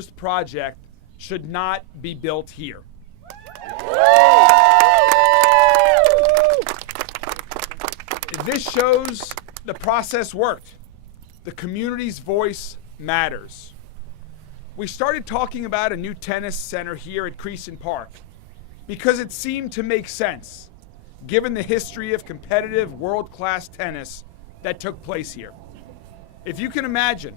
proposed project should not be built here. This shows the process worked. The community's voice matters. We started talking about a new tennis center here at Creason Park because it seemed to make sense, given the history of competitive world-class tennis that took place here. If you can imagine,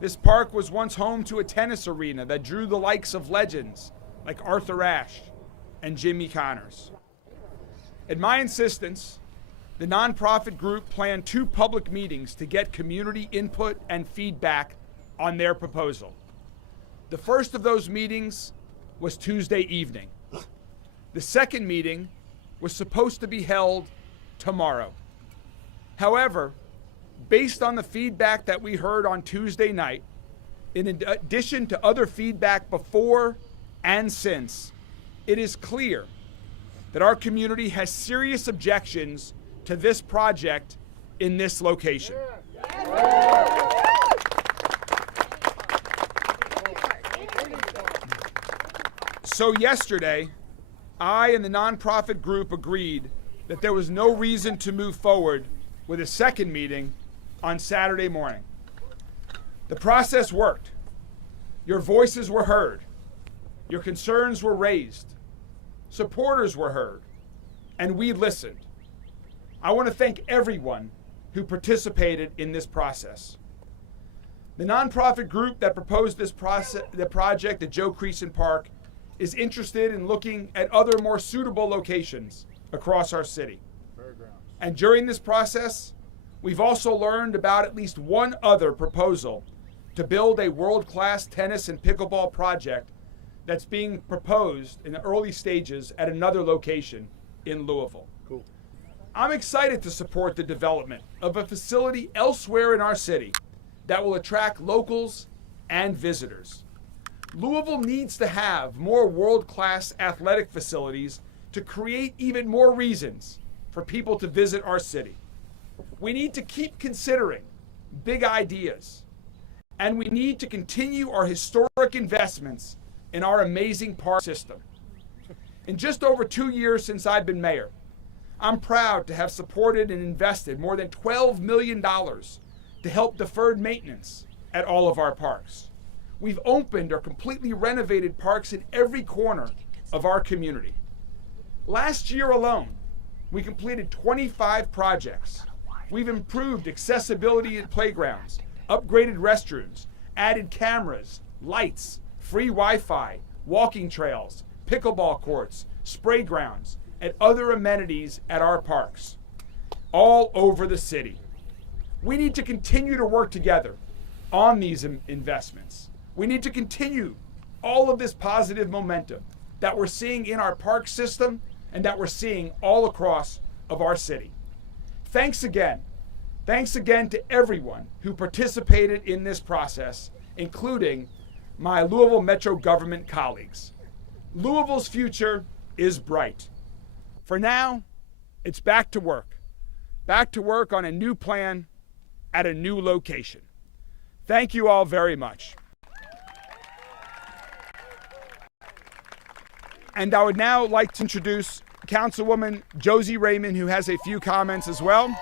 this park was once home to a tennis arena that drew the likes of legends like Arthur Ashe and Jimmy Connors. At my insistence, the nonprofit group planned 2 public meetings to get community input and feedback on their proposal. The first of those meetings was Tuesday evening. The second meeting was supposed to be held tomorrow. However, based on the feedback that we heard on Tuesday night, in addition to other feedback before and since, it is clear that our community has serious objections to this project in this location. So yesterday, I and the nonprofit group agreed that there was no reason to move forward with a second meeting on Saturday morning. The process worked. Your voices were heard. Your concerns were raised. Supporters were heard. And we listened. I want to thank everyone who participated in this process. The nonprofit group that proposed the project at Joe Creason Park is interested in looking at other more suitable locations across our city. And during this process, we've also learned about at least one other proposal to build a world-class tennis and pickleball project that's being proposed in the early stages at another location in Louisville. Cool. I'm excited to support the development of a facility elsewhere in our city that will attract locals and visitors. Louisville needs to have more world-class athletic facilities to create even more reasons for people to visit our city. We need to keep considering big ideas, and we need to continue our historic investments in our amazing park system. In just over 2 years since I've been mayor, I'm proud to have supported and invested more than $12 million to help deferred maintenance at all of our parks. We've opened or completely renovated parks in every corner of our community. Last year alone, we completed 25 projects. We've improved accessibility at playgrounds, upgraded restrooms, added cameras, lights, free Wi-Fi, walking trails, pickleball courts, spray grounds, and other amenities at our parks, all over the city. We need to continue to work together on these investments. We need to continue all of this positive momentum that we're seeing in our park system and that we're seeing all across of our city. Thanks again. Thanks again to everyone who participated in this process, including my Louisville Metro government colleagues. Louisville's future is bright. For now, it's back to work. Back to work on a new plan at a new location. Thank you all very much. And I would now like to introduce Councilwoman Josie Raymond, who has a few comments as well.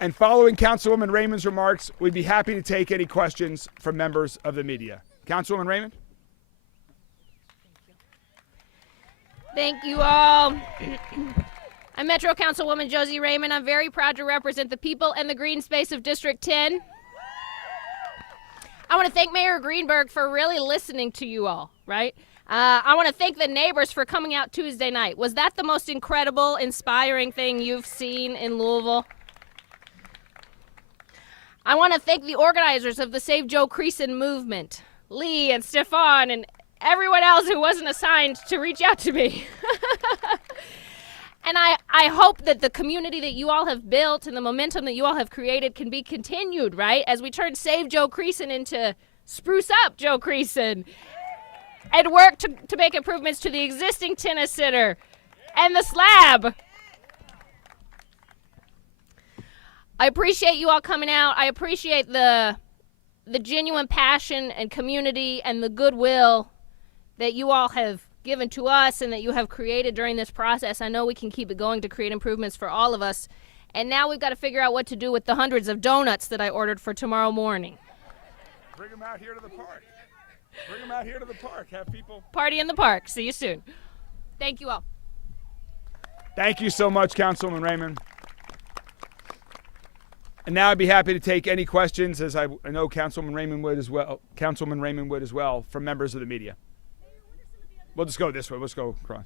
And following Councilwoman Raymond's remarks, we'd be happy to take any questions from members of the media. Councilwoman Raymond? Thank you all. I'm Metro Councilwoman Josie Raymond. I'm very proud to represent the people and the green space of District 10. I want to thank Mayor Greenberg for really listening to you all, right? I want to thank the neighbors for coming out Tuesday night. Was that the most incredible, inspiring thing you've seen in Louisville? I want to thank the organizers of the Save Joe Creason movement, Lee and Stefan and everyone else who wasn't assigned to reach out to me. And I hope that the community that you all have built and the momentum that you all have created can be continued, right? As we turn Save Joe Creason into Spruce Up Joe Creason and work to make improvements to the existing tennis center and the slab. I appreciate you all coming out. I appreciate the the genuine passion and community and the goodwill that you all have given to us and that you have created during this process, I know we can keep it going to create improvements for all of us. And now we've got to figure out what to do with the hundreds of donuts that I ordered for tomorrow morning. Bring them out here to the park. Bring them out here to the park. Have people Party in the park. See you soon. Thank you all. Thank you so much, Councilman Raymond. And now I'd be happy to take any questions, as I know Councilman Raymond would as well, from members of the media. We'll just go this way. Let's go across.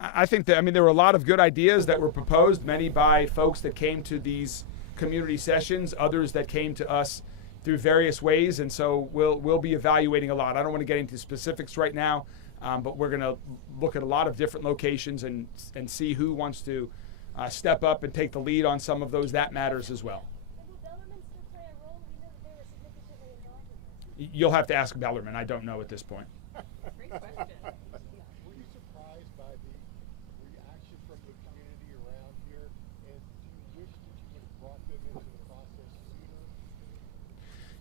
I think that, there were a lot of good ideas that were proposed, many by folks that came to these community sessions, others that came to us through various ways, and so we'll be evaluating a lot. I don't want to get into specifics right now, but we're going to look at a lot of different locations and see who wants to step up and take the lead on some of those. That matters as well. You'll have to ask Bellarmine. I don't know at this point. Great question. Were you surprised by the reaction from the community around here, and do you wish that you would have brought them into the process sooner?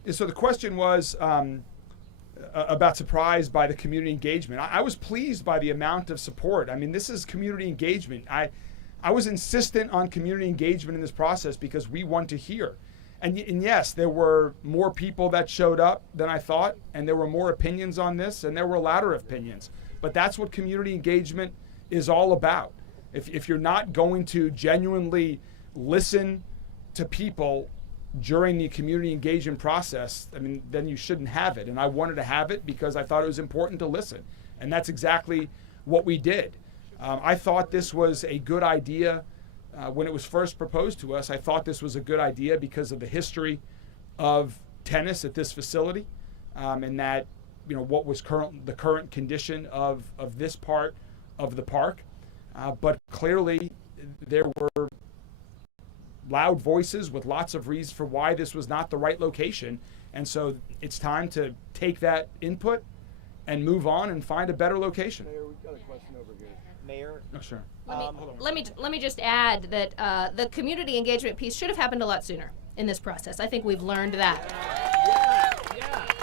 Yeah, so the question was about surprise by the community engagement. I was pleased by the amount of support. This is community engagement. I was insistent on community engagement in this process because we want to hear. And yes, there were more people that showed up than I thought, and there were more opinions on this, and there were louder opinions. But that's what community engagement is all about. If you're not going to genuinely listen to people during the community engagement process, then you shouldn't have it. And I wanted to have it because I thought it was important to listen. And that's exactly what we did. I thought this was a good idea. When it was first proposed to us, I thought this was a good idea because of the history of tennis at this facility, and that what was the current condition of this part of the park. But clearly, there were loud voices with lots of reasons for why this was not the right location, and so it's time to take that input and move on and find a better location. Mayor, we've got a question over here. Mayor, Oh, sure. Let me just add that the community engagement piece should have happened a lot sooner in this process. I think we've learned that.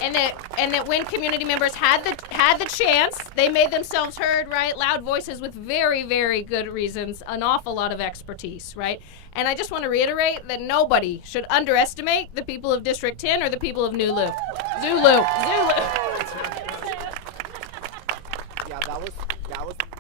And that when community members had the chance, they made themselves heard, right? Loud voices with very, very good reasons, an awful lot of expertise, right? And I just want to reiterate that nobody should underestimate the people of District 10 or the people of Zulu. yeah, that was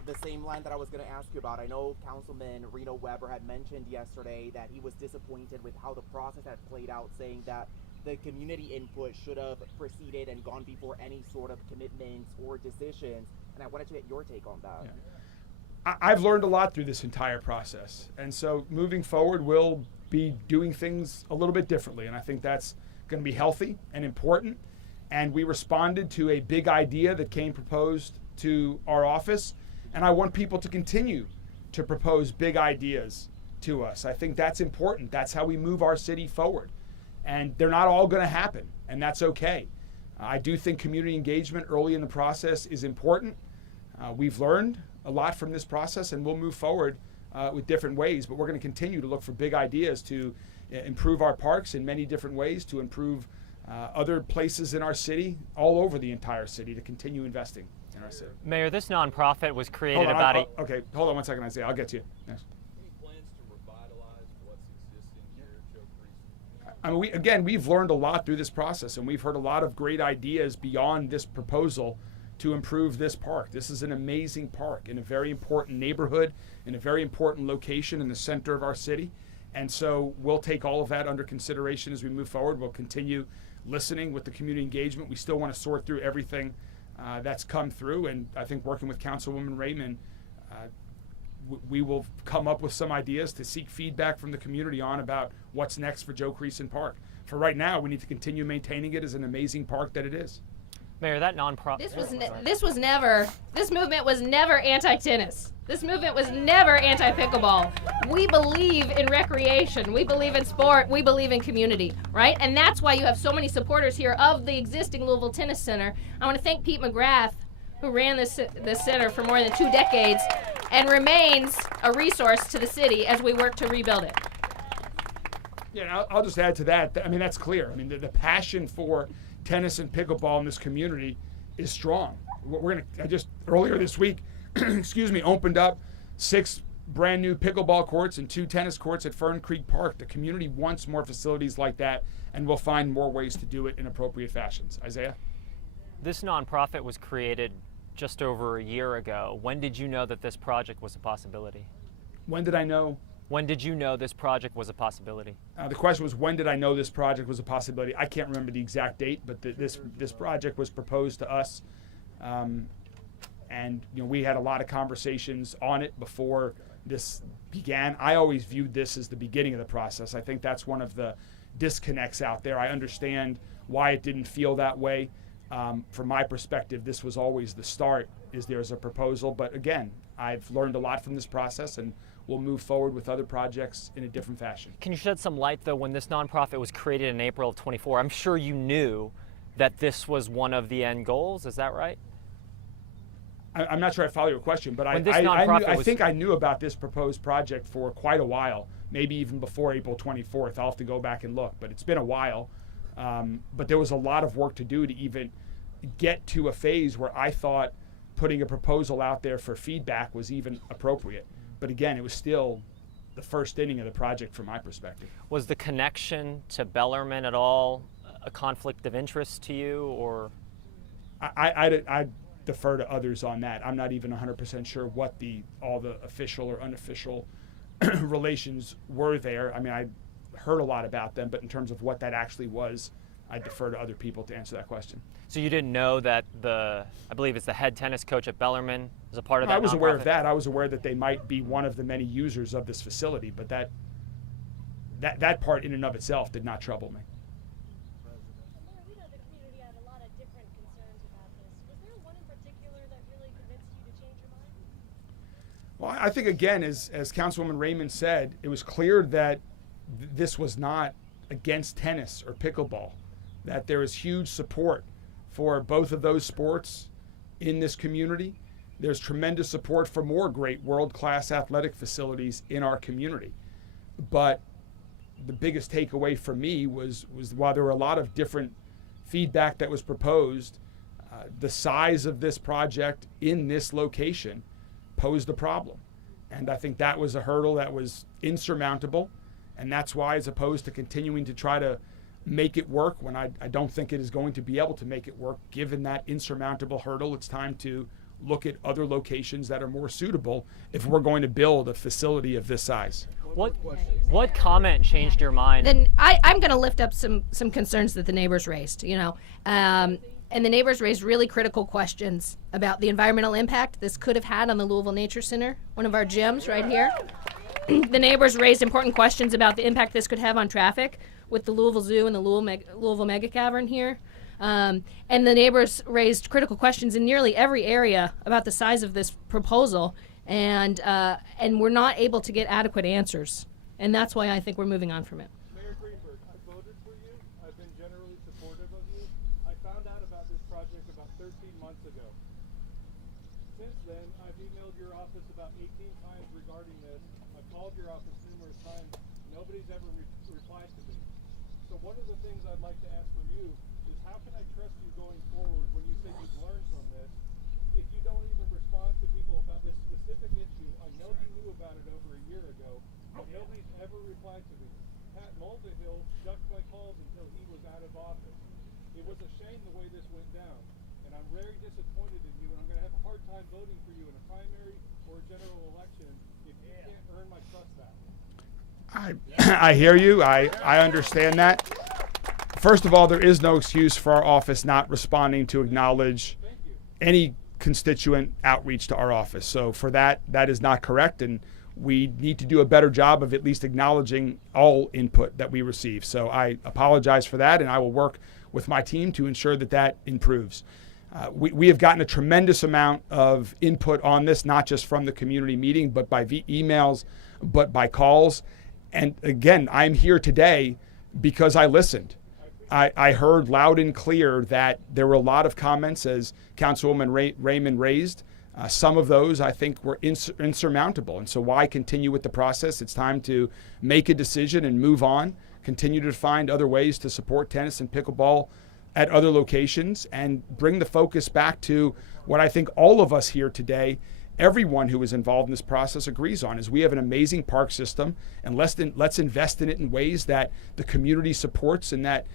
the same line that I was going to ask you about. I know Councilman Reno Weber had mentioned yesterday that he was disappointed with how the process had played out, saying that the community input should have proceeded and gone before any sort of commitments or decisions. And I wanted to get your take on that. Yeah. I've learned a lot through this entire process. And so moving forward, we'll be doing things a little bit differently. And I think that's going to be healthy and important. And we responded to a big idea that came proposed to our office. And I want people to continue to propose big ideas to us. I think that's important. That's how we move our city forward. And they're not all going to happen, and that's okay. I do think community engagement early in the process is important. We've learned a lot from this process, and we'll move forward with different ways. But we're going to continue to look for big ideas to improve our parks in many different ways, to improve other places in our city, all over the entire city, to continue investing in our city. Mayor, this nonprofit was created Hold on, about a... Okay, hold on one second, Isaiah. I'll get to you. Next. Any plans to revitalize what's existing here at Joe Creason? We've learned a lot through this process, and we've heard a lot of great ideas beyond this proposal to improve this park. This is an amazing park in a very important neighborhood, in a very important location in the center of our city. And so we'll take all of that under consideration as we move forward. We'll continue listening with the community engagement. We still want to sort through everything that's come through, and I think working with Councilwoman Raymond, we will come up with some ideas to seek feedback from the community on about what's next for Joe Creason Park. For right now, we need to continue maintaining it as an amazing park that it is. Mayor, that nonprofit... This movement was never anti-tennis. This movement was never anti-pickleball. We believe in recreation. We believe in sport. We believe in community, right? And that's why you have so many supporters here of the existing Louisville Tennis Center. I want to thank Pete McGrath, who ran this center for more than 2 decades and remains a resource to the city as we work to rebuild it. Yeah, and I'll just add to that. I mean, that's clear. I mean, the passion for tennis and pickleball in this community is strong. I just earlier this week, opened up 6 brand new pickleball courts and 2 tennis courts at Fern Creek Park. The community wants more facilities like that, and we'll find more ways to do it in appropriate fashions. Isaiah? This nonprofit was created just over a year ago. When did you know that this project was a possibility? When did I know? When did you know this project was a possibility? The question was, when did I know this project was a possibility? I can't remember the exact date, but this project was proposed to us, and we had a lot of conversations on it before this began. I always viewed this as the beginning of the process. I think that's one of the disconnects out there. I understand why it didn't feel that way. From my perspective, this was always the start. There's a proposal, but again, I've learned a lot from this process, and we'll move forward with other projects in a different fashion. Can you shed some light, though, when this nonprofit was created in April of 24? I'm sure you knew that this was one of the end goals. Is that right? I'm not sure I follow your question, but I think I knew about this proposed project for quite a while, maybe even before April 24th. I'll have to go back and look, but it's been a while. But there was a lot of work to do to even get to a phase where I thought putting a proposal out there for feedback was even appropriate. But again, it was still the first inning of the project from my perspective. Was the connection to Bellarmine at all a conflict of interest to you, or? I defer to others on that. I'm not even 100% sure what all the official or unofficial relations were there. I mean, I heard a lot about them, but in terms of what that actually was, I defer to other people to answer that question. So you didn't know that I believe it's the head tennis coach at Bellarmine is a part of that? I was nonprofit? aware of that. I was aware that they might be one of the many users of this facility, but that part in and of itself did not trouble me. Mayor, we know the community had a lot of different concerns about this. Was there one in particular that really convinced you to change your mind? Well, I think, again, as Councilwoman Raymond said, it was clear that this was not against tennis or pickleball, that there is huge support for both of those sports in this community. There's tremendous support for more great world-class athletic facilities in our community. But the biggest takeaway for me was while there were a lot of different feedback that was proposed, the size of this project in this location posed a problem. And I think that was a hurdle that was insurmountable. And that's why, as opposed to continuing to try to make it work when I don't think it is going to be able to make it work, given that insurmountable hurdle, it's time to look at other locations that are more suitable if we're going to build a facility of this size. What comment changed your mind? Then I'm going to lift up some concerns that the neighbors raised, and the neighbors raised really critical questions about the environmental impact this could have had on the Louisville Nature Center, one of our gyms right here. The neighbors raised important questions about the impact this could have on traffic with the Louisville Zoo and the Louisville Mega Cavern here. And the neighbors raised critical questions in nearly every area about the size of this proposal, and we're not able to get adequate answers. And that's why I think we're moving on from it. Mayor Greenberg, I voted for you. I've been generally supportive of you. I found out about this project about 13 months ago. Since then, I've emailed your office about 18 times regarding this. I've called your office numerous times. Nobody's ever replied to me. So one of the things I'd like to ask from you is, how can I trust you going forward when you say you've learned from this if you don't even respond to people about this specific issue? I know you knew about it over a year ago, but nobody's ever replied to me. Pat Mulvihill ducked my calls until he was out of office. It was a shame the way this went down, and I'm very disappointed in you, and I'm going to have a hard time voting for you in a primary or a general election if you can't earn my trust back. I hear you. I understand that. First of all, there is no excuse for our office not responding to acknowledge any constituent outreach to our office. So for that is not correct, and we need to do a better job of at least acknowledging all input that we receive. So I apologize for that, and I will work with my team to ensure that improves. We have gotten a tremendous amount of input on this, not just from the community meeting, but by emails, but by calls. And again, I'm here today because I listened. I heard loud and clear that there were a lot of comments, as Councilwoman Raymond raised. Some of those, I think, were insurmountable. And so why continue with the process? It's time to make a decision and move on. continue to find other ways to support tennis and pickleball at other locations, and bring the focus back to what I think all of us here today, everyone who is involved in this process, agrees on, is we have an amazing park system, and let's invest in it in ways that the community supports and that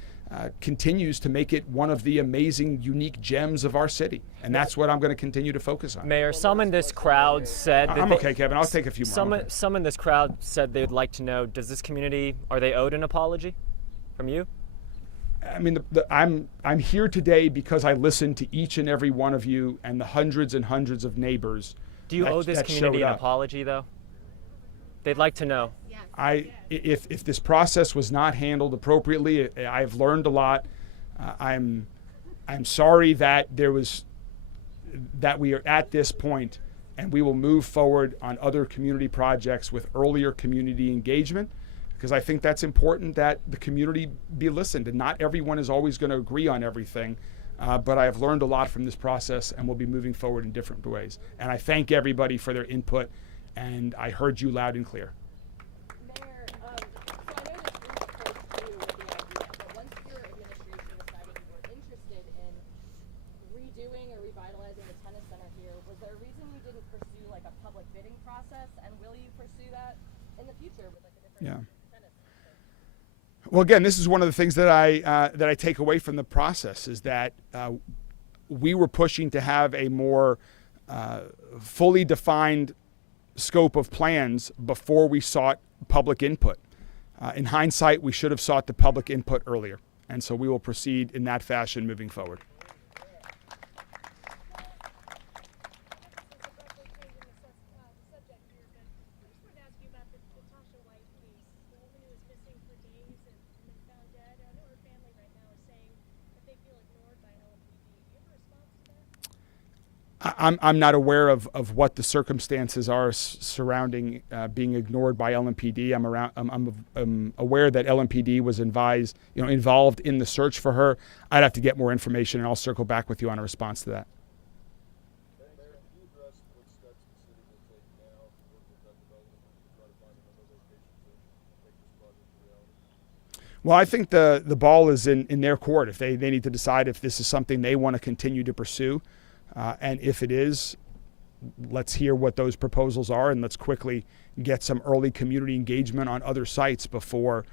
continues to make it one of the amazing, unique gems of our city. And that's what I'm going to continue to focus on. Mayor, some in this crowd said that I'm okay, Kevin. I'll take a few more. Some in this crowd said they'd like to know, does this community, are they owed an apology from you? I mean, I'm here today because I listened to each and every one of you and the hundreds and hundreds of neighbors. Do you owe this community an apology, though? They'd like to know. If this process was not handled appropriately, I've learned a lot. I'm sorry that we are at this point, and we will move forward on other community projects with earlier community engagement, because I think that's important that the community be listened, and not everyone is always going to agree on everything. But I have learned a lot from this process, and we'll be moving forward in different ways. And I thank everybody for their input, and I heard you loud and clear. Mayor, so I know this group approached you with the idea, but once your administration decided you were interested in redoing or revitalizing the tennis center here, was there a reason you didn't pursue like a public bidding process, and will you pursue that in the future with like a different tennis center? Well, again, this is one of the things that I take away from the process, is that we were pushing to have a more fully defined scope of plans before we sought public input. In hindsight, we should have sought the public input earlier, and so we will proceed in that fashion moving forward. I'm not aware of what the circumstances are surrounding being ignored by LMPD. I'm aware that LMPD was involved in the search for her. I'd have to get more information, and I'll circle back with you on a response to that. Well, I think the ball is in their court. If they need to decide if this is something they want to continue to pursue. And if it is, let's hear what those proposals are, and let's quickly get some early community engagement on other sites before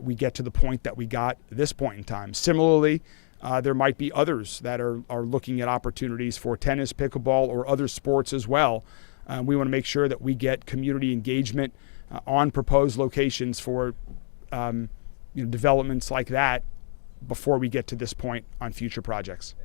we get to the point that we got this point in time. Similarly, there might be others that are looking at opportunities for tennis, pickleball, or other sports as well. We want to make sure that we get community engagement on proposed locations for developments like that before we get to this point on future projects.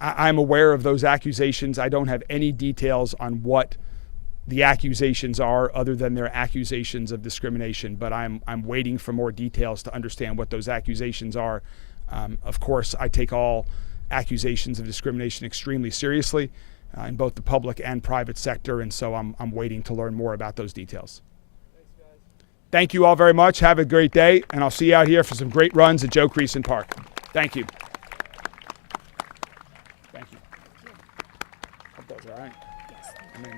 I'm aware of those accusations. I don't have any details on what the accusations are other than they're accusations of discrimination, but I'm waiting for more details to understand what those accusations are. Of course, I take all accusations of discrimination extremely seriously in both the public and private sector, and so I'm waiting to learn more about those details. Thanks, guys. Thank you all very much. Have a great day, and I'll see you out here for some great runs at Joe Creason Park. Thank you. Thank you. Hope that was all right. Yes.